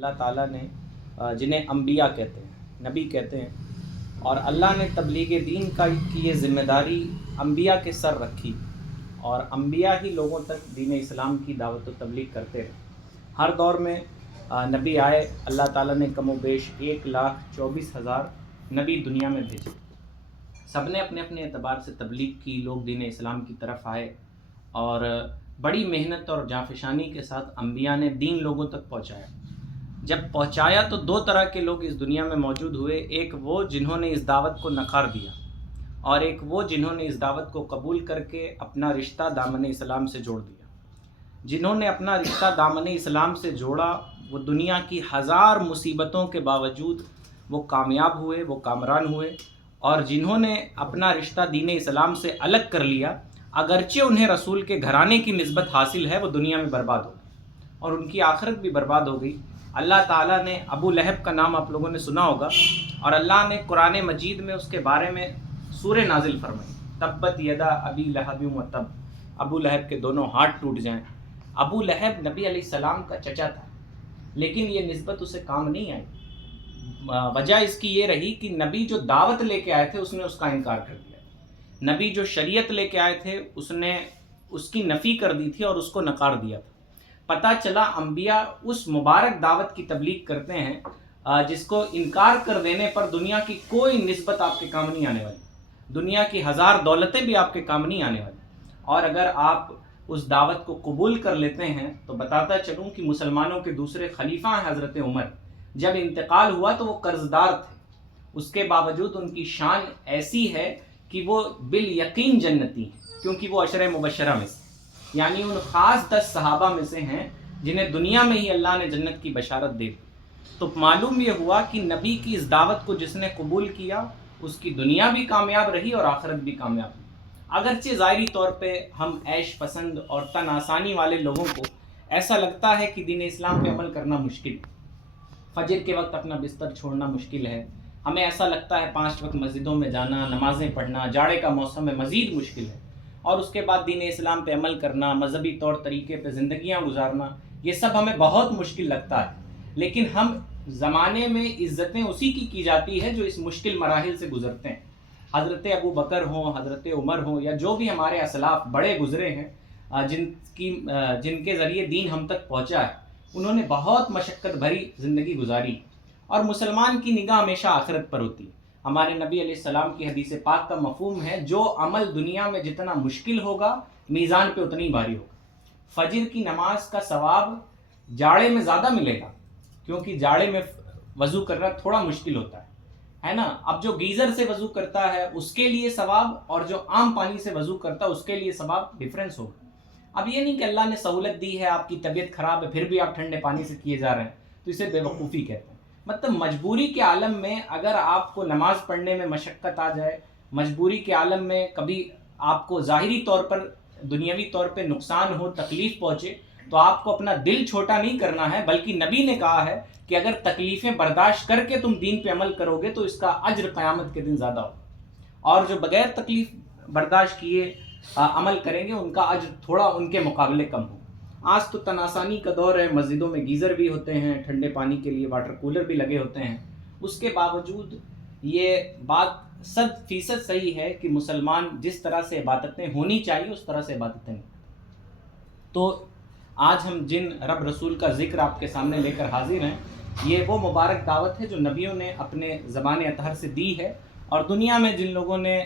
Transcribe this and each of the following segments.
अल्लाह ताला ने जिन्हें अम्बिया कहते हैं, नबी कहते हैं, और अल्लाह ने तबलीग दीन की ये ज़िम्मेदारी अम्बिया के सर रखी और अम्बिया ही लोगों तक दीन इस्लाम की दावत व तबलीग करते रहे। हर दौर में नबी आए, अल्लाह ताला ने कमो बेश 1,24,000 नबी दुनिया में भेजे। सब ने अपने अपने एतबार से तबलीग की, लोग दीन इस्लाम की तरफ आए और बड़ी मेहनत और जाफिशानी के साथ अम्बिया ने दीन लोगों तक पहुँचाया। जब पहुँचाया तो दो तरह के लोग इस दुनिया में मौजूद हुए, एक वो जिन्होंने इस दावत को नकार दिया और एक वो जिन्होंने इस दावत को कबूल करके अपना रिश्ता दामन इस्लाम से जोड़ दिया। जिन्होंने अपना रिश्ता दामन इस्लाम से जोड़ा वो दुनिया की हज़ार मुसीबतों के बावजूद वो कामयाब हुए, वो कामरान हुए, और जिन्होंने अपना रिश्ता दीन इस्लाम से अलग कर लिया, अगरचे उन्हें रसूल के घराने की निस्बत हासिल है, वो दुनिया में बर्बाद हो गई और उनकी आखिरत भी बर्बाद हो गई। अल्लाह ताला ने अबू लहब का नाम आप लोगों ने सुना होगा और अल्लाह ने कुरान मजीद में उसके बारे में सूरह नाजिल फरमाई, तब्बत यदा अबी लहब व तब, अबू लहब के दोनों हाथ टूट जाएं। अबू लहब नबी अलैहिस्सलाम का चचा था, लेकिन ये निस्बत उसे काम नहीं आई। वजह इसकी ये रही कि नबी जो दावत लेके आए थे उसने उसका इनकार कर दिया। नबी जो शरीयत लेके आए थे उसने उसकी नफ़ी कर दी थी और उसको नकार दिया था। पता चला अम्बिया उस मुबारक दावत की तबलीग करते हैं जिसको इनकार कर देने पर दुनिया की कोई निस्बत आपके काम नहीं आने वाली, दुनिया की हज़ार दौलतें भी आपके काम नहीं आने वाली। और अगर आप उस दावत को कबूल कर लेते हैं तो बताता चलूँ कि मुसलमानों के दूसरे खलीफा हैं हज़रत उमर, जब इंतकाल हुआ तो वो कर्जदार थे, उसके बावजूद उनकी शान ऐसी है कि वो बिल यकीन जन्नती हैं, क्योंकि वो अशरे मुबशरा में से, यानी उन ख़ास 10 सहाबा में से हैं जिन्हें दुनिया में ही अल्लाह ने जन्नत की बशारत दे दी। तो मालूम ये हुआ कि नबी की इस दावत को जिसने कबूल किया उसकी दुनिया भी कामयाब रही और आखिरत भी कामयाब रही। अगरचे ज़ाहिरी तौर पे हम ऐश पसंद और तन आसानी वाले लोगों को ऐसा लगता है कि दीन इस्लाम पे अमल करना मुश्किल है, फजर के वक्त अपना बिस्तर छोड़ना मुश्किल है, हमें ऐसा लगता है 5 वक्त मस्जिदों में जाना, नमाज़ें पढ़ना जाड़े का मौसम में मज़ीद मुश्किल है, और उसके बाद दीन इस्लाम पे अमल करना, मजहबी तौर तरीके पे ज़िंदगियाँ गुजारना, ये सब हमें बहुत मुश्किल लगता है। लेकिन हम ज़माने में इज़्ज़तें उसी की जाती है जो इस मुश्किल मराहिल से गुज़रते हैं। हज़रत अबू बकर हों, हज़रत उमर हों, या जो भी हमारे असलाफ बड़े गुज़रे हैं जिनके ज़रिए दीन हम तक पहुँचा है, उन्होंने बहुत मशक्क़त भरी ज़िंदगी गुजारी और मुसलमान की निगाह हमेशा आखिरत पर होती है। हमारे नबी अलैहिस्सलाम की हदीस पाक का मफ़हूम है, जो अमल दुनिया में जितना मुश्किल होगा मीज़ान पे उतनी भारी होगा। फजर की नमाज का सवाब जाड़े में ज़्यादा मिलेगा, क्योंकि जाड़े में वज़ू करना थोड़ा मुश्किल होता है ना। अब जो गीज़र से वज़ू करता है उसके लिए सवाब और जो आम पानी से वज़ू करता है उसके लिए सवाब डिफरेंस होगा। अब ये नहीं कि अल्लाह ने सहूलत दी है, आपकी तबीयत ख़राब है फिर भी आप ठंडे पानी से किए जा रहे हैं, तो इसे बेवकूफ़ी कहते हैं। मतलब मजबूरी के आलम में अगर आपको नमाज़ पढ़ने में मशक्क़त आ जाए, मजबूरी के आलम में कभी आपको ज़ाहिरी तौर पर दुनियावी तौर पे नुकसान हो, तकलीफ़ पहुँचे, तो आपको अपना दिल छोटा नहीं करना है, बल्कि नबी ने कहा है कि अगर तकलीफ़ें बर्दाश्त करके तुम दीन पे अमल करोगे तो इसका अज्र क़यामत के दिन ज़्यादा होगा, और जो बग़ैर तकलीफ़ बर्दाश्त किए अमल करेंगे उनका अज्र थोड़ा उनके मुकाबले कम हो। आज तो तनासानी का दौर है, मस्जिदों में गीज़र भी होते हैं, ठंडे पानी के लिए वाटर कूलर भी लगे होते हैं, उसके बावजूद ये बात 100% सही है कि मुसलमान जिस तरह से इबादतें होनी चाहिए उस तरह से इबादतें नहीं। तो आज हम जिन रब रसूल का ज़िक्र आपके सामने लेकर हाजिर हैं, ये वो मुबारक दावत है जो नबियों ने अपने ज़बान अतहर से दी है, और दुनिया में जिन लोगों ने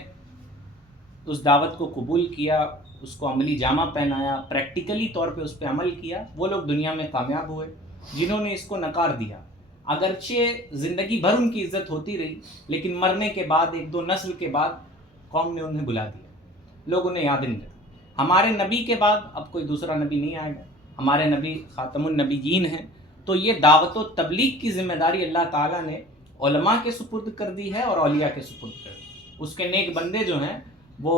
उस दावत को कबूल किया, उसको अमली जामा पहनाया, प्रैक्टिकली तौर पे उस पर अमल किया, वो लोग दुनिया में कामयाब हुए। जिन्होंने इसको नकार दिया, अगरचे ज़िंदगी भर उनकी इज़्ज़त होती रही, लेकिन मरने के बाद 1-2 नस्ल के बाद कौम ने उन्हें भुला दिया, लोग उन्हें याद नहीं करते। हमारे नबी के बाद अब कोई दूसरा नबी नहीं आएगा, हमारे नबी ख़ातमुन नबीयीन हैं। तो ये दावत व तबलीग की ज़िम्मेदारी अल्लाह ताला ने उलमा के सुपुर्द कर दी है और औलिया के सुपुर्द कर दी। उसके नेक बंदे जो हैं वो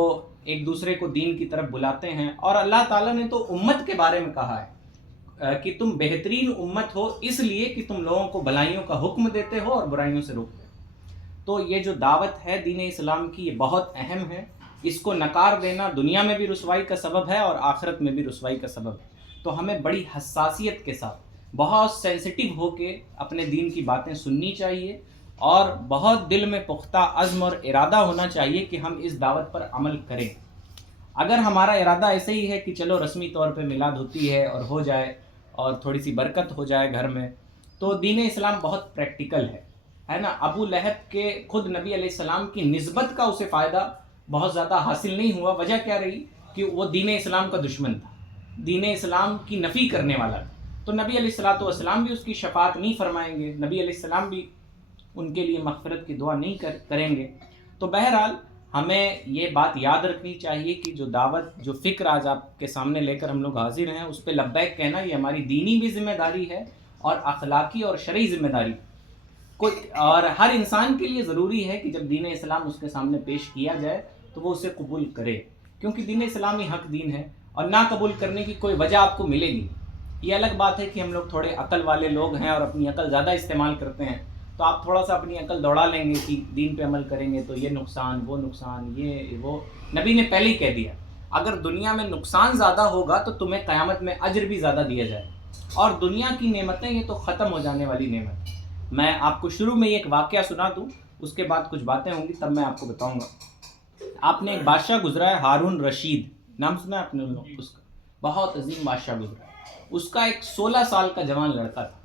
एक दूसरे को दीन की तरफ बुलाते हैं, और अल्लाह ताला ने तो उम्मत के बारे में कहा है कि तुम बेहतरीन उम्मत हो इसलिए कि तुम लोगों को भलाइयों का हुक्म देते हो और बुराइयों से रोकते हो। तो ये जो दावत है दीन इस्लाम की, ये बहुत अहम है। इसको नकार देना दुनिया में भी रुसवाई का सबब है और आखिरत में भी रुसवाई का सबब है। तो हमें बड़ी हसासियत के साथ بہت سینسٹیو ہو کے اپنے دین کی باتیں سننی چاہیے اور بہت دل میں پختہ عزم اور ارادہ ہونا چاہیے کہ ہم اس دعوت پر عمل کریں۔ اگر ہمارا ارادہ ایسے ہی ہے کہ چلو رسمی طور پہ میلاد ہوتی ہے اور ہو جائے اور تھوڑی سی برکت ہو جائے گھر میں، تو دین اسلام بہت پریکٹیکل ہے نا۔ ابو لہب کے خود نبی علیہ السلام کی نسبت کا اسے فائدہ بہت زیادہ حاصل نہیں ہوا۔ وجہ کیا رہی کہ وہ دین اسلام کا دشمن تھا، دین اسلام کی نفی کرنے والا تھا، تو نبی علیہ الصلوۃ والسلام بھی اس کی شفاعت نہیں فرمائیں گے، نبی علیہ السلام بھی ان کے لیے مغفرت کی دعا نہیں کریں گے۔ تو بہرحال ہمیں یہ بات یاد رکھنی چاہیے کہ جو دعوت، جو فکر آج آپ کے سامنے لے کر ہم لوگ حاضر ہیں، اس پہ لبیک کہنا یہ ہماری دینی بھی ذمہ داری ہے اور اخلاقی اور شرعی ذمہ داری اور ہر انسان کے لیے ضروری ہے کہ جب دین اسلام اس کے سامنے پیش کیا جائے تو وہ اسے قبول کرے، کیونکہ دین اسلام ہی حق دین ہے اور نہ قبول کرنے کی کوئی وجہ آپ کو ملے گی۔ یہ الگ بات ہے کہ ہم لوگ تھوڑے عقل والے لوگ ہیں اور اپنی عقل زیادہ استعمال کرتے ہیں، تو آپ تھوڑا سا اپنی عقل دوڑا لیں گے کہ دین پہ عمل کریں گے تو یہ نقصان، وہ نقصان، یہ وہ۔ نبی نے پہلے ہی کہہ دیا اگر دنیا میں نقصان زیادہ ہوگا تو تمہیں قیامت میں اجر بھی زیادہ دیا جائے، اور دنیا کی نعمتیں یہ تو ختم ہو جانے والی نعمت۔ میں آپ کو شروع میں ایک واقعہ سنا دوں، اس کے بعد کچھ باتیں ہوں گی تب میں آپ کو بتاؤں گا۔ آپ نے ایک بادشاہ گزرا ہے ہارون رشید، نام سنا ہے آپ نے اس کا؟ بہت عظیم بادشاہ گزرا ہے۔ اس کا ایک 16 سال کا جوان لڑکا تھا،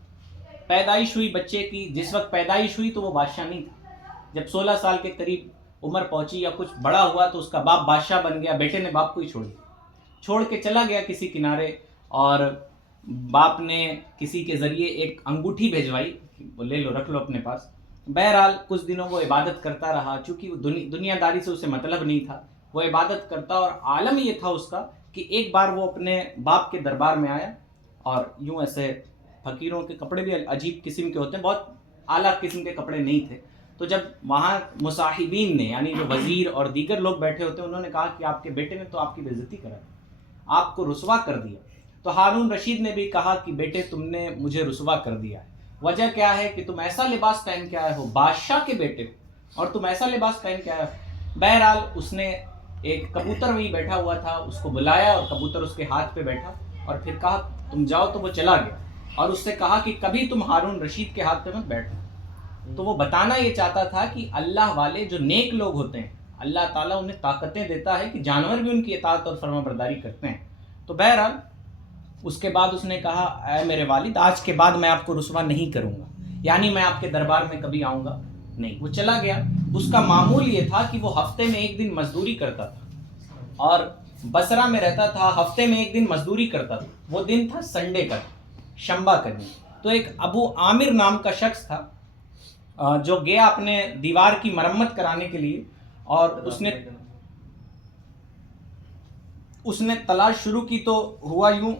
پیدائش ہوئی بچے کی، جس وقت پیدائش ہوئی تو وہ بادشاہ نہیں تھا، جب 16 سال کے قریب عمر پہنچی یا کچھ بڑا ہوا تو اس کا باپ بادشاہ بن گیا، بیٹے نے باپ کو ہی چھوڑ کے چلا گیا کسی کنارے، اور باپ نے کسی کے ذریعے ایک انگوٹھی بھیجوائی، وہ لے لو رکھ لو اپنے پاس۔ بہرحال کچھ دنوں وہ عبادت کرتا رہا، چونکہ وہ دنیا داری سے اسے مطلب نہیں تھا، وہ عبادت کرتا، اور عالم یہ تھا اس کا کہ ایک بار وہ اپنے باپ کے دربار میں آیا، اور یوں ایسے فقیروں کے کپڑے بھی عجیب قسم کے ہوتے ہیں، بہت اعلیٰ قسم کے کپڑے نہیں تھے، تو جب وہاں مصاحبین نے یعنی جو وزیر اور دیگر لوگ بیٹھے ہوتے ہیں انہوں نے کہا کہ آپ کے بیٹے نے تو آپ کی بے عزتی کرا، آپ کو رسوا کر دیا، تو ہارون رشید نے بھی کہا کہ بیٹے تم نے مجھے رسوا کر دیا ہے، وجہ کیا ہے کہ تم ایسا لباس پہن کے آئے ہو، بادشاہ کے بیٹے ہو اور تم ایسا لباس پہن کے آئے ہو۔ بہرحال اس نے ایک کبوتر وہیں بیٹھا ہوا تھا، اس کو بلایا اور کبوتر اس کے ہاتھ پہ بیٹھا اور پھر کہا تم جاؤ، تو وہ چلا گیا، اور اس سے کہا کہ کبھی تم ہارون رشید کے ہاتھ پہ مت بیٹھنا۔ تو وہ بتانا یہ چاہتا تھا کہ اللہ والے جو نیک لوگ ہوتے ہیں اللہ تعالیٰ انہیں طاقتیں دیتا ہے کہ جانور بھی ان کی اطاعت اور فرما برداری کرتے ہیں۔ تو بہرحال اس کے بعد اس نے کہا اے میرے والد آج کے بعد میں آپ کو رسوا نہیں کروں گا، یعنی میں آپ کے دربار میں کبھی آؤں گا نہیں۔ وہ چلا گیا۔ اس کا معمول یہ تھا کہ وہ ہفتے میں ایک دن مزدوری کرتا تھا اور بصرہ میں رہتا تھا، ہفتے میں ایک دن مزدوری کرتا تھا، وہ دن تھا سنڈے کا، شنبہ کا دن۔ تو ایک ابو عامر نام کا شخص تھا جو گیا اپنے دیوار کی مرمت کرانے کے لیے، اور اس نے تلاش شروع کی، تو ہوا یوں،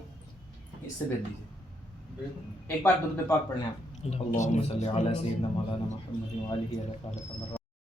اس سے بھیج دیجیے ایک بار درود پاک پڑھ لیں آپ۔ اللہم صلی علی سیدنا مولانا محمد وآلہ